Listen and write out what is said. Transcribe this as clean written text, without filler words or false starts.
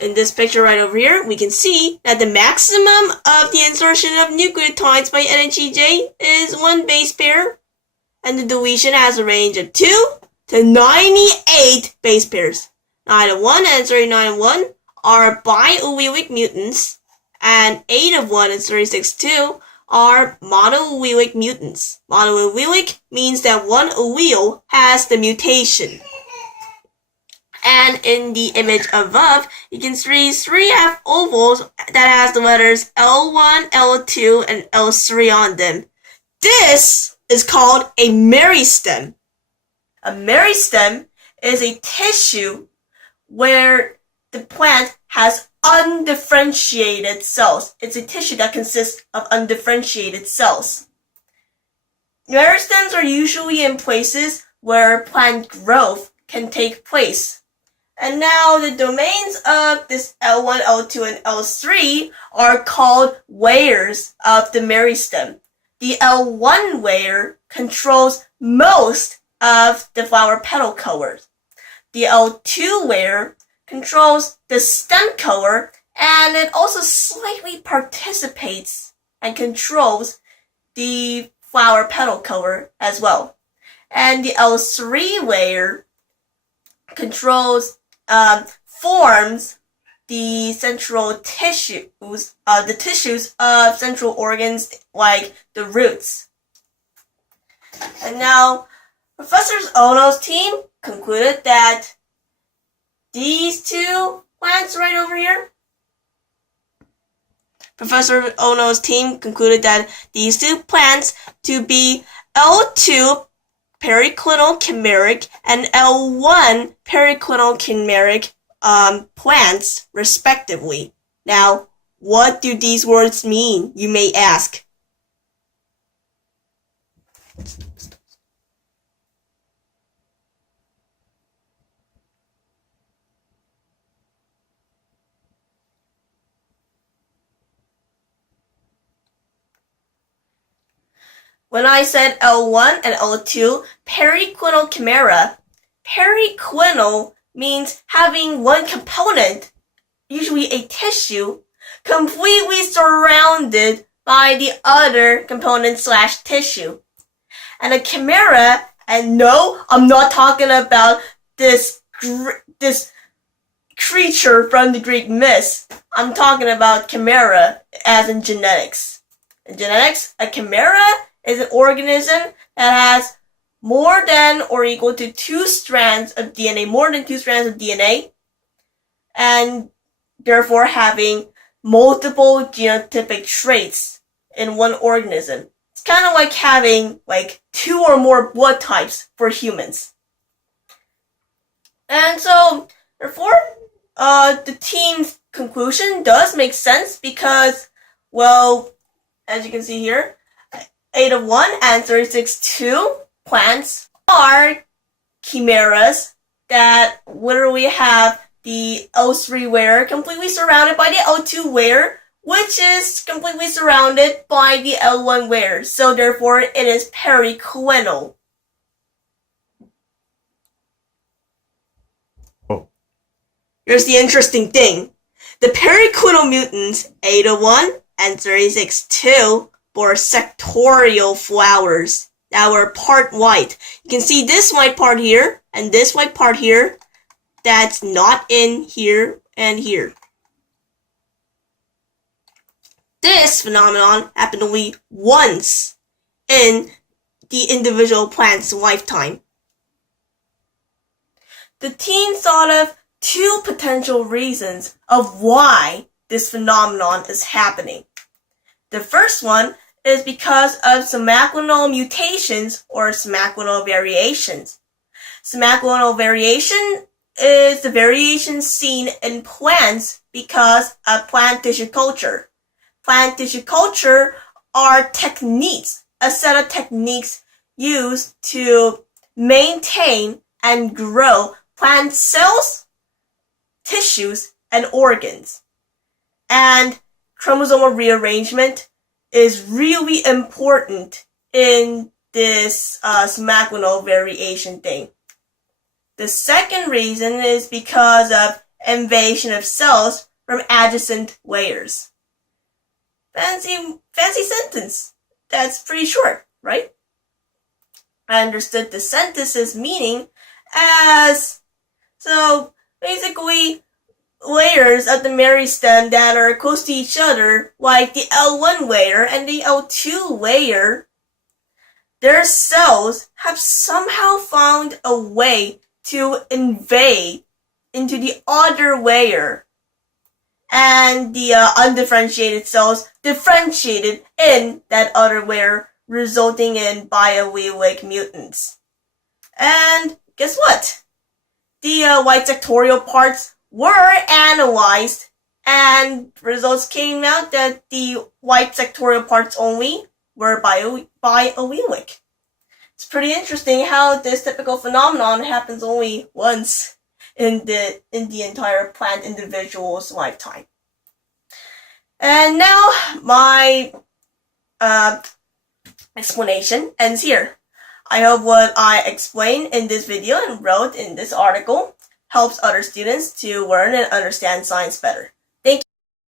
in this picture right over here, we can see that the maximum of the insertion of nucleotides by NHEJ is 1 base pair, and the deletion has a range of 2 to 98 base pairs. 9 of 1 and 39 of 1 are biallelic mutants, and 8 of 1 and 36 of 2 are monoallelic mutants. Monoallelic means that one allele has the mutation. And in the image above, you can see 3 half ovals that has the letters L1, L2, and L3 on them. This is called a meristem. A meristem is a tissue where the plant has undifferentiated cells. It's a tissue that consists of undifferentiated cells. Meristems are usually in places where plant growth can take place. And now the domains of this L1, L2, and L3 are called layers of the meristem. The L1 layer controls most of the flower petal colors. The L2 layer controls the stem color, and it also slightly participates and controls the flower petal color as well. And the L3 layer forms the central tissues, the tissues of central organs like the roots. And now, Professor Ono's team concluded that these two plants right over here, Professor Ono's team concluded that these two plants to be L2 periclinal chimeric and L1 periclinal chimeric plants, respectively. Now, what do these words mean, you may ask? When I said L1 and L2, periclinal chimera, periclinal means having one component, usually a tissue, completely surrounded by the other component / tissue. And a chimera, and no, I'm not talking about this creature from the Greek myths. I'm talking about chimera as in genetics. In genetics, a chimera is an organism that has more than or equal to 2 strands of DNA, more than 2 strands of DNA, and therefore having multiple genotypic traits in one organism. It's kind of like having 2 or more blood types for humans. And so, therefore, the team's conclusion does make sense because, well, as you can see here, 8 of 1 and 36 of 2 plants are chimeras that literally have the L3 layer completely surrounded by the L2 layer, which is completely surrounded by the L1 layer. So therefore, it is periclinal. Oh. Here's the interesting thing. The periclinal mutants, 8 of 1 and 36 of 2, bore sectorial flowers that were part white. You can see this white part here and this white part here that's not in here and here. This phenomenon happened only once in the individual plant's lifetime. The team thought of 2 potential reasons of why this phenomenon is happening. The first one is because of somatinal mutations or somatinal variations. Somatinal variation is the variation seen in plants because of plant tissue culture. Plant tissue culture are techniques, a set of techniques used to maintain and grow plant cells, tissues, and organs. And chromosomal rearrangement is really important in this somatinal variation thing. The second reason is because of invasion of cells from adjacent layers. Fancy sentence. That's pretty short, right? I understood the sentence's meaning as, so basically, layers of the meristem that are close to each other, like the L1 layer and the L2 layer, their cells have somehow found a way to invade into the other layer, and the undifferentiated cells differentiated in that other layer, resulting in biallelic mutants. And guess what? The white sectorial parts were analyzed, and results came out that the white sectorial parts only were biallelic. It's pretty interesting how this typical phenomenon happens only once in the entire plant individual's lifetime. And now my explanation ends here. I hope what I explained in this video and wrote in this article helps other students to learn and understand science better.